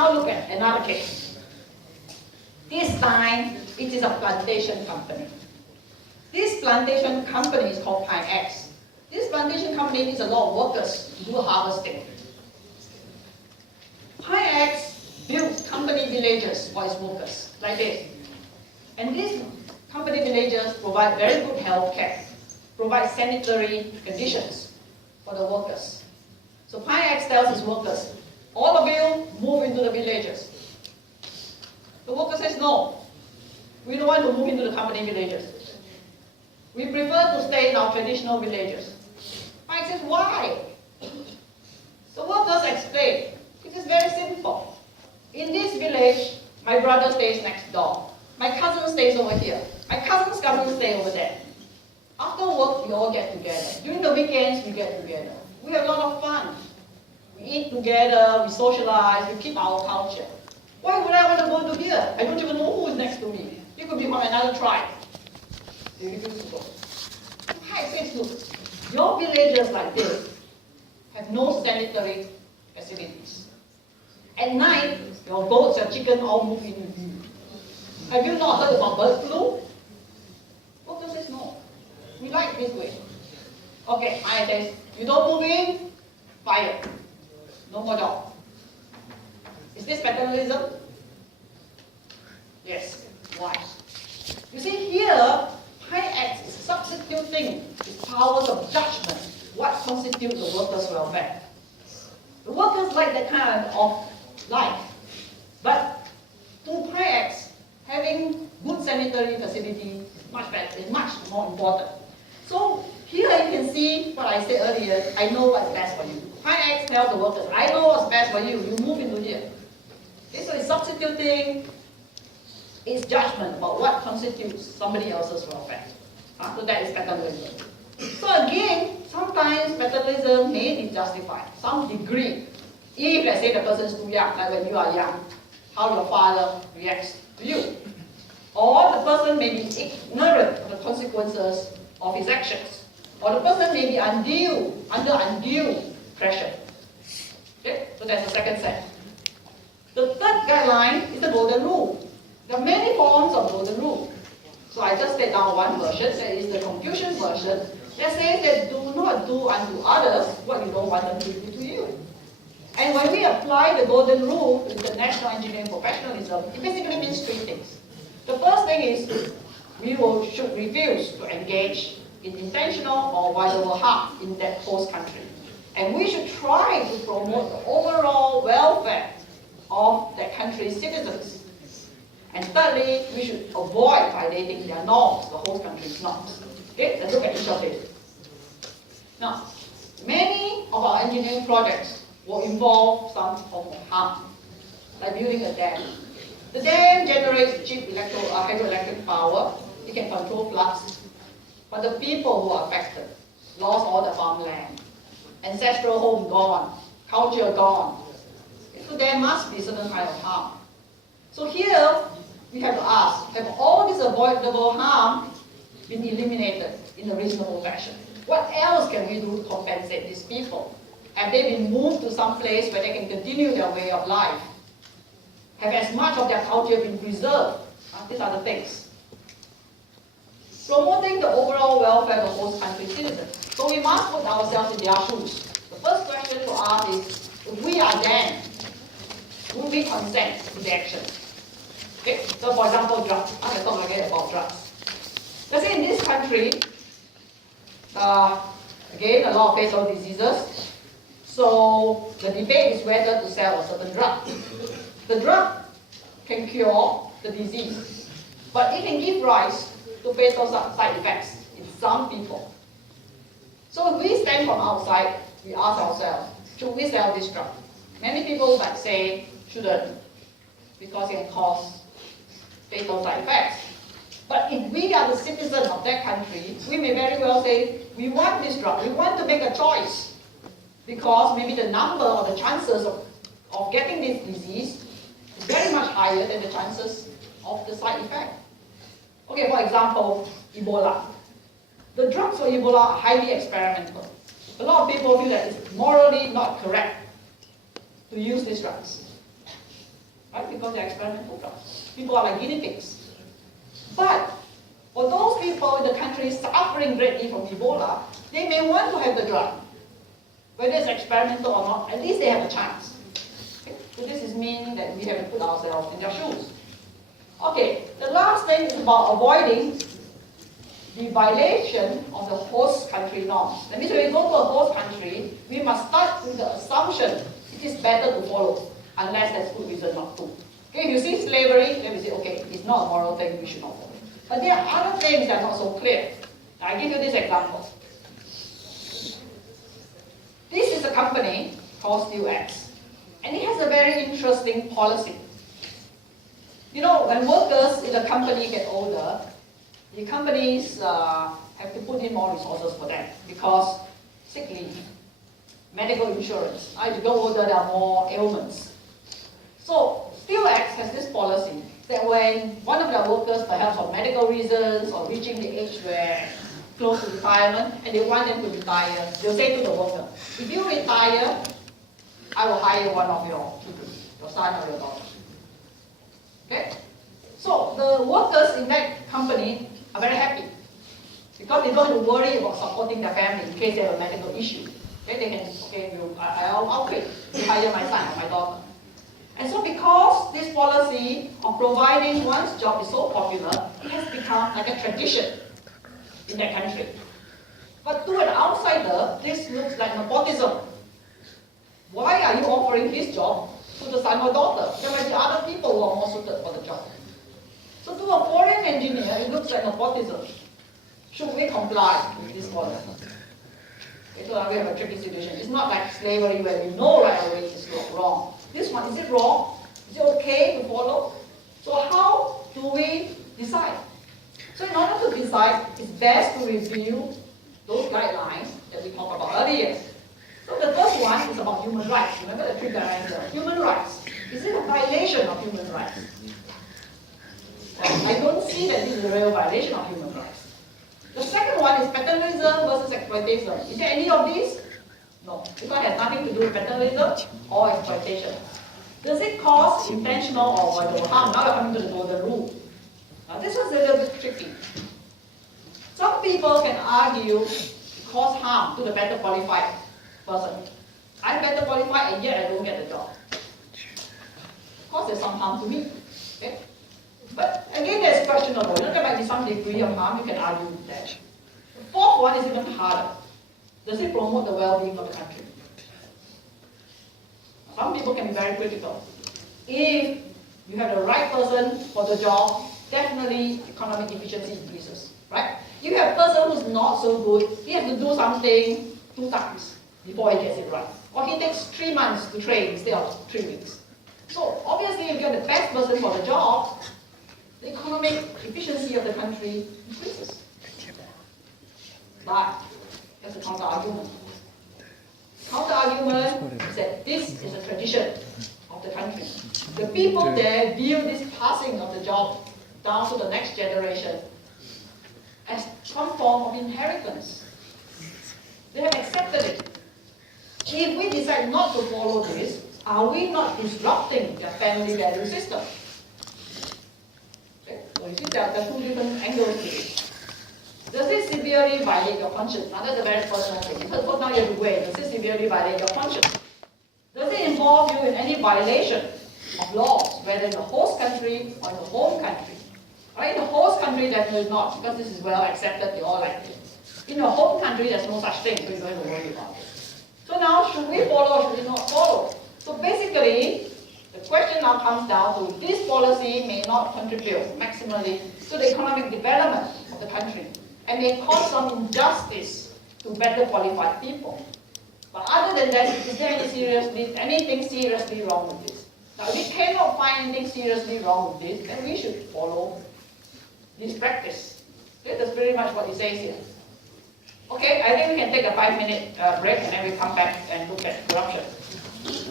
now look at another case. This time, it is a plantation company. This plantation company is called Pine X. This plantation company needs a lot of workers to do harvesting. Pine X builds company villages for its workers, like this. And these company villages provide very good health care, provide sanitary conditions for the workers. So Pine X tells its workers, all of you move into the villages. The worker says, no, we don't want to move into the company villages. We prefer to stay in our traditional villages. Pine says, why? The workers explain, it is very simple. In this village, my brother stays next door. My cousin stays over here. My cousin's cousin stays over there. After work, we all get together. During the weekends, we get together. We have a lot of fun. We eat together, we socialize, we keep our culture. Why would I want to go to here? I don't even know who is next to me. You could be from another tribe. They refuse to go. Hi, says, look, your villages like this have no sanitary facilities. At night, your goats and chickens all move in with you. Have you not heard about bird flu? Worker says no. We like this way. Okay, I says, you don't move in, fire. No more job. Is this paternalism? Yes. Why? You see here, Pine X is substituting its powers of judgment, what constitutes the workers' welfare. The workers like that kind of life. But to Pine X, having good sanitary facility is much better, is much more important. So here you can see what I said earlier, I know what's best for you. Pine X tells the workers, I know what's best for you, you move into here. Okay, so it's substituting its judgment about what constitutes somebody else's welfare. So that is paternalism. So again, sometimes paternalism may be justified, some degree. If, let's say, the person is too young, like when you are young, how your father reacts to you. Or the person may be ignorant of the consequences of his actions. Or the person may be under undue pressure. Okay? So that's the second set. The third guideline is the golden rule. There are many forms of golden rule. So I just laid down one version, that is the Confucian version, that says that do not do unto others what you don't want them to do to you. And when we apply the golden rule to international engineering professionalism, it basically means three things. The first thing is we should refuse to engage in intentional or avoidable harm in that host country. And we should try to promote the overall welfare of that country's citizens. And thirdly, we should avoid violating their norms, the host country's norms. Okay, let's look at each of these. Now, many of our engineering projects will involve some form of harm, like building a dam. The dam generates cheap hydroelectric power. It can control floods. But the people who are affected lost all the farmland, ancestral home gone, culture gone. So there must be certain kind of harm. So here, we have to ask, have all this avoidable harm been eliminated in a reasonable fashion? What else can we do to compensate these people? Have they been moved to some place where they can continue their way of life? Have as much of their culture been preserved? These are the things. Promoting the overall welfare of the host country citizens. So we must put ourselves in their shoes. The first question to ask is, if we are them, would we consent to the action? Okay, so for example, drugs. I'm going to talk again about drugs. Let's say in this country, again, a lot of fatal diseases. So the debate is whether to sell a certain drug. The drug can cure the disease, but it can give rise to fatal side effects in some people. So if we stand from outside, we ask ourselves, should we sell this drug? Many people might say, shouldn't, because it can cause fatal side effects. But if we are the citizen of that country, we may very well say, we want this drug, we want to make a choice, because maybe the number or the chances of getting this disease is very much higher than the chances of the side effect. Okay, for example, Ebola. The drugs for Ebola are highly experimental. A lot of people feel that it's morally not correct to use these drugs. right? Because they're experimental drugs. People are like guinea pigs. But for those people in the country suffering greatly from Ebola, they may want to have the drug. Whether it's experimental or not, at least they have a chance. Okay? So this is meaning that we have to put ourselves in their shoes. Okay, the last thing is about avoiding the violation of the host country norms. That means when we go to a host country, we must start with the assumption it is better to follow, unless there's good reason not to. Okay, if you see slavery, then we say, okay, it's not a moral thing, we should not follow. But there are other things that are not so clear. I give you this example. This is a company called SteelX, and it has a very interesting policy. You know, when workers in a company get older, the companies have to put in more resources for them because sick leave, medical insurance. As you go older, there are more ailments. So SteelX has this policy that when one of their workers, perhaps for medical reasons or reaching the age where close to retirement, and they want them to retire, they'll say to the worker, if you retire, I will hire one of your children, your son or your daughter. Okay? So the workers in that company are very happy because they don't have to worry about supporting their family in case they have a medical issue. Okay, they can, okay, I'll quit to hire my son or my daughter. And so because this policy of providing one's job is so popular, it has become like a tradition in that country. But to an outsider, this looks like nepotism. Why are you offering this job to the son or daughter? There might be other people who are more suited for the job. So to a foreign engineer, it looks like nepotism. Should we comply with this policy? Okay, so now we have a tricky situation. It's not like slavery where we know right away it's wrong. This one, is it wrong? Is it okay to follow? So how do we decide? So in order to decide, it's best to review those guidelines that we talked about earlier. So the first one is about human rights. Remember the three guidelines? Human rights. Is it a violation of human rights? I don't see that this is a real violation of human rights. The second one is paternalism versus exploitation. Is there any of these? No. Because it has nothing to do with paternalism or exploitation. Does it cause intentional or avoidable harm? Now we're coming to the golden rule. Now this was a little bit tricky. Some people can argue it causes harm to the better qualified person. I'm better qualified and yet I don't get the job. Of course there's some harm to me. Okay? But again, that's questionable. You know, there might be some degree of harm, you can argue with that. The fourth one is even harder. Does it promote the well-being of the country? Some people can be very critical. If you have the right person for the job, definitely economic efficiency increases, right? If you have a person who's not so good, he has to do something 2 times before he gets it right. Or he takes 3 months to train instead of 3 weeks. So obviously, if you're the best person for the job, the economic efficiency of the country increases. But there's a counter-argument. Counter-argument is that this is a tradition of the country. The people there view this passing of the job down to the next generation as some form of inheritance. They have accepted it. If we decide not to follow this, are we not disrupting their family value system? Okay. So you see there are 2 different angles to it. Does it severely violate your conscience? Now that's a very personal thing. Because now you have to weigh, does it severely violate your conscience? Does it involve you in any violation of laws, whether in the host country or in the home country? Right? In the host country, definitely not, because this is well accepted, they all like it. In the home country, there's no such thing, so you don't have to worry about it. So now, should we follow or should we not follow? So basically, the question now comes down to this policy may not contribute maximally to the economic development of the country and may cause some injustice to better qualified people. But other than that, is there anything seriously wrong with this? Now, if we cannot find anything seriously wrong with this, then we should follow this practice. Okay, that's pretty much what it says here. Okay, I think we can take a 5-minute break and then we come back and look at corruption.